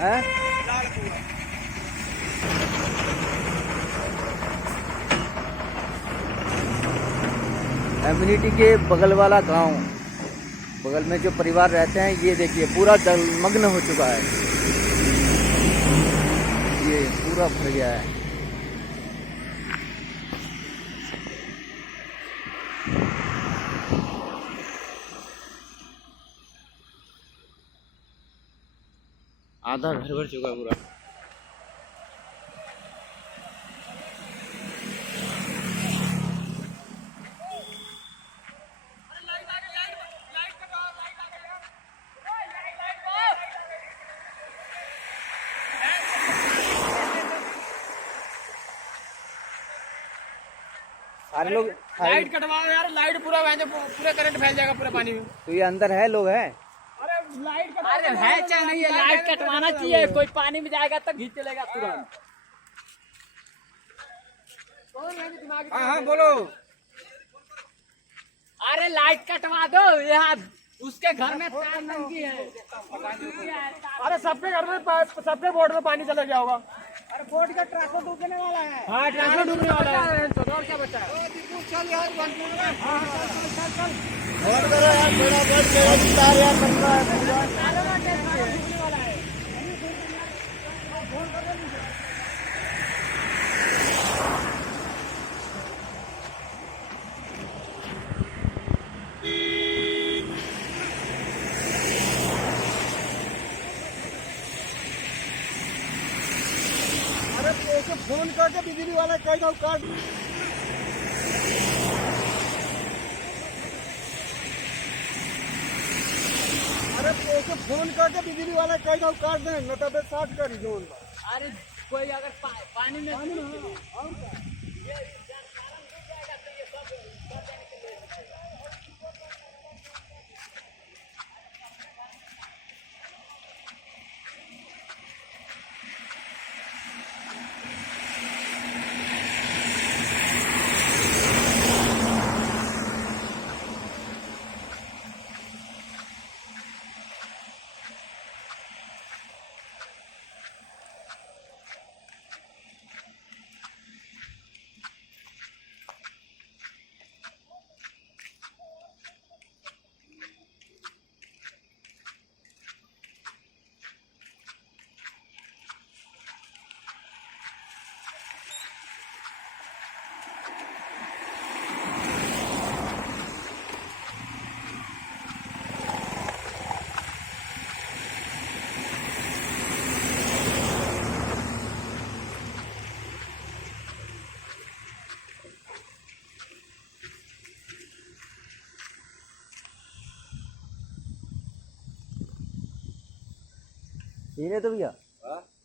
है। एम्यूनिटी के बगल वाला गांव, बगल में जो परिवार रहते हैं, ये देखिए पूरा जलमग्न हो चुका है, ये पूरा भर गया है। आधा घर भर चुका है पूरा। सारे लोग लाइट कटवाओ यार, लाइट पूरा पूरा करंट फैल जाएगा पूरे पानी में। तो ये अंदर है, लोग है। अरे लाइट अरे है चाहे नहीं है, लाइट कटवाना चाहिए। कोई पानी में जाएगा तब घींच चलेगा तुरंत। हाँ बोलो। अरे लाइट कटवा दो, यहाँ उसके घर में तार नंगी है। अरे सबके घर में, सबके बोर्ड में पानी चला गया होगा। अरे बोर्ड का ट्रांसफर डूबने वाला है। हाँ ट्रांसफर डूबने वाला है। तो और क्या बचा है? चल यार, चल और करो यार, थोड़ा बहुत मेरा तार यार बन रहा है। डूबने वाला है। अरे फोन करके बिजली वाला कह दो काट। अरे फोन करके बिजली वाला कह दो काट दे, न तो साफ करी जोन। अरे कोई अगर पानी में धीरे तो भैया,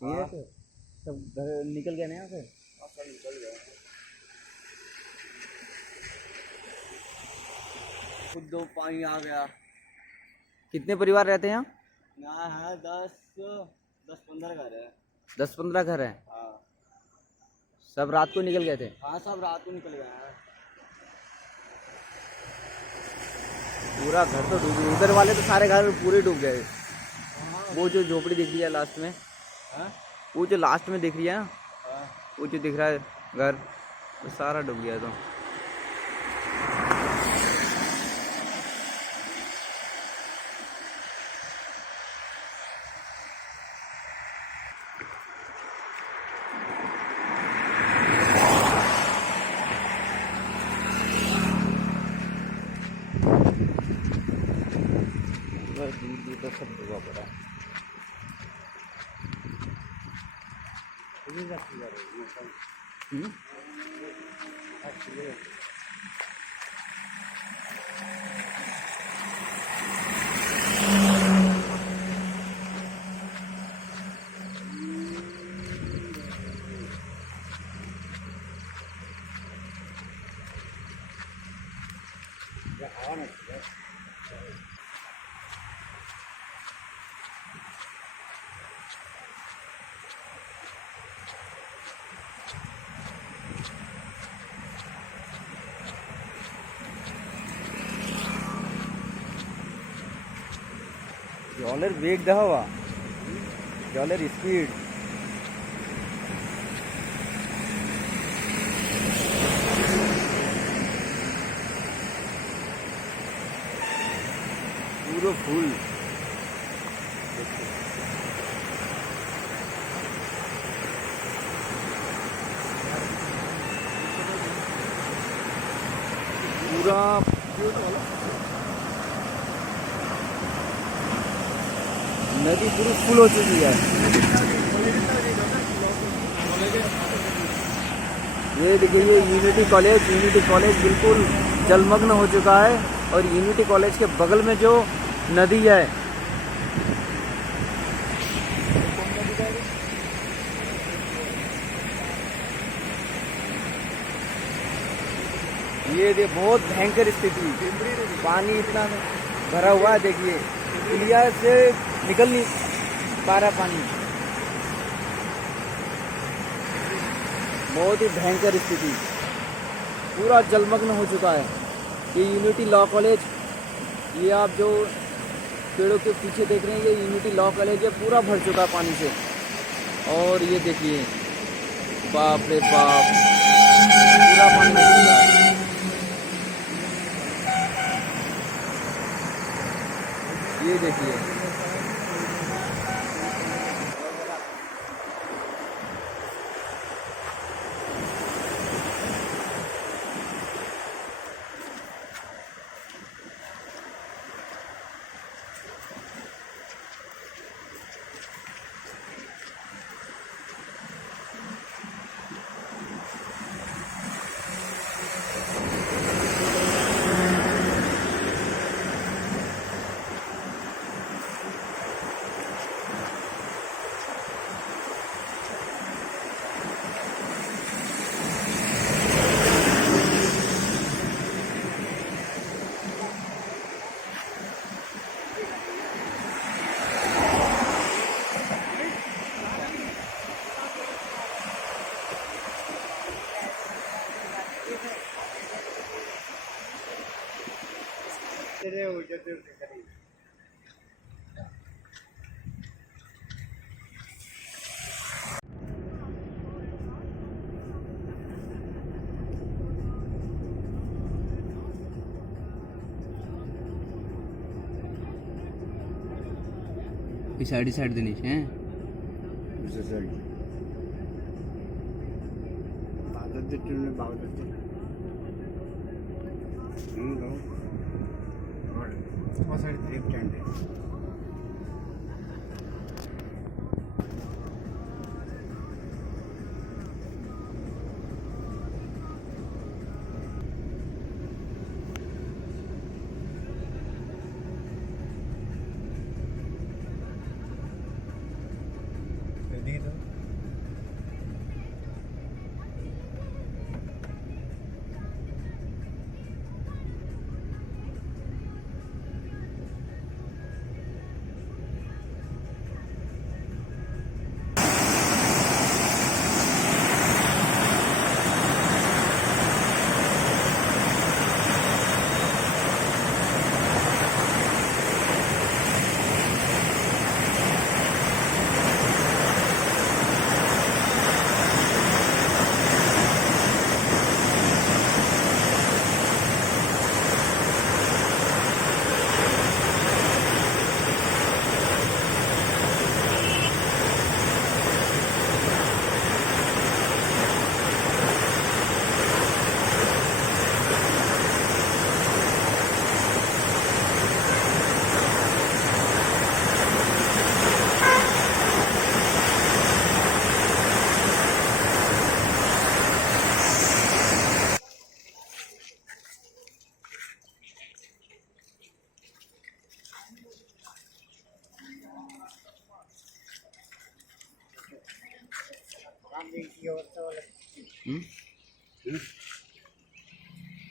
धीरे से सब घर निकल गए ना यहाँ से। सब निकल गए। खुद दो पानी आ गया। कितने परिवार रहते हैं यहाँ? यहाँ है 10-15 घर है। 10-15 घर हैं। हाँ सब रात को निकल गए थे। हाँ, सब रात को निकल गए हैं। पूरा घर तो डूब गया, उधर वाले तो सारे घर पूरे डूब गए। वो जो झोपड़ी दिख रही है लास्ट में, वो जो लास्ट में दिख रही है ना, वो जो दिख रहा है घर, वो सारा डूब गया। तो दूर दूर तक सब डूबा पड़ा है। জলের বেগ দেখা বা জলের স্পিড পুরো ফুল। पूरा नदी पूरी फुल हो चुकी है। ये देखिए ये यूनिटी कॉलेज बिल्कुल जलमग्न हो चुका है और यूनिटी कॉलेज के बगल में जो नदी है ये बहुत भयंकर स्थिति, पानी इतना भरा हुआ है। देखिए पुलिया से निकल नहीं पा रहा पानी, बहुत ही भयंकर स्थिति, पूरा जलमग्न हो चुका है। ये यूनिटी लॉ कॉलेज, ये आप जो पेड़ों के पीछे देख रहे हैं ये यूनिटी लॉ कॉलेज है, पूरा भर चुका है पानी से। और ये देखिए बाप रे बाप, पूरा पानी भर चुका है। ये देखिए साइड दिनेश हैं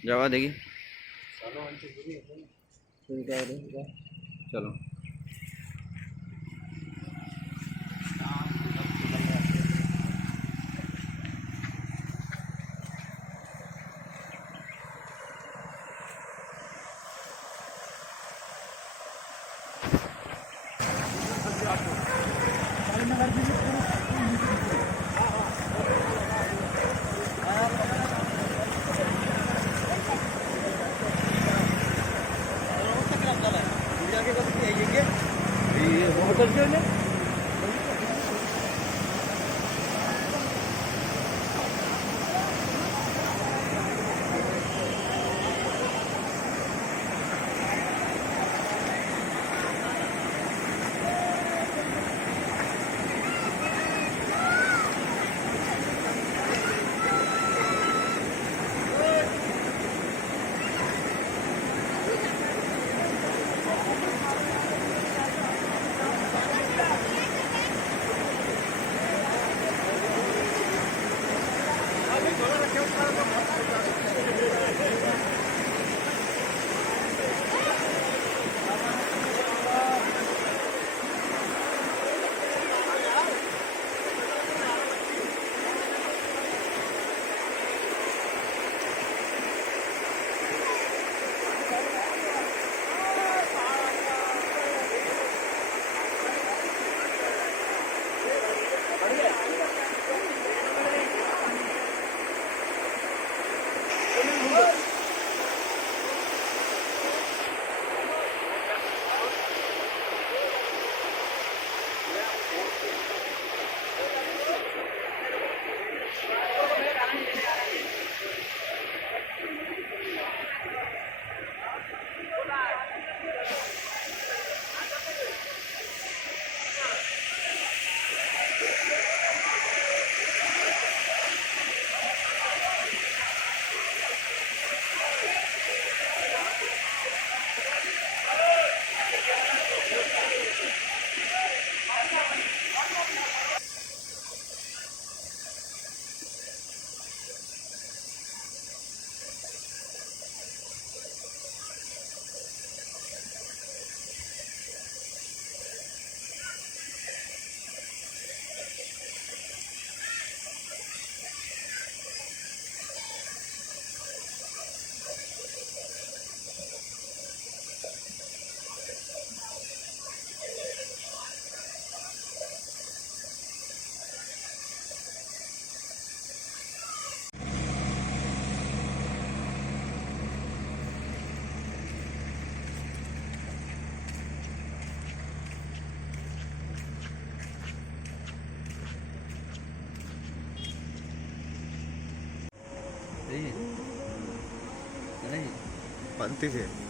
जवा देगी चलो पंथी से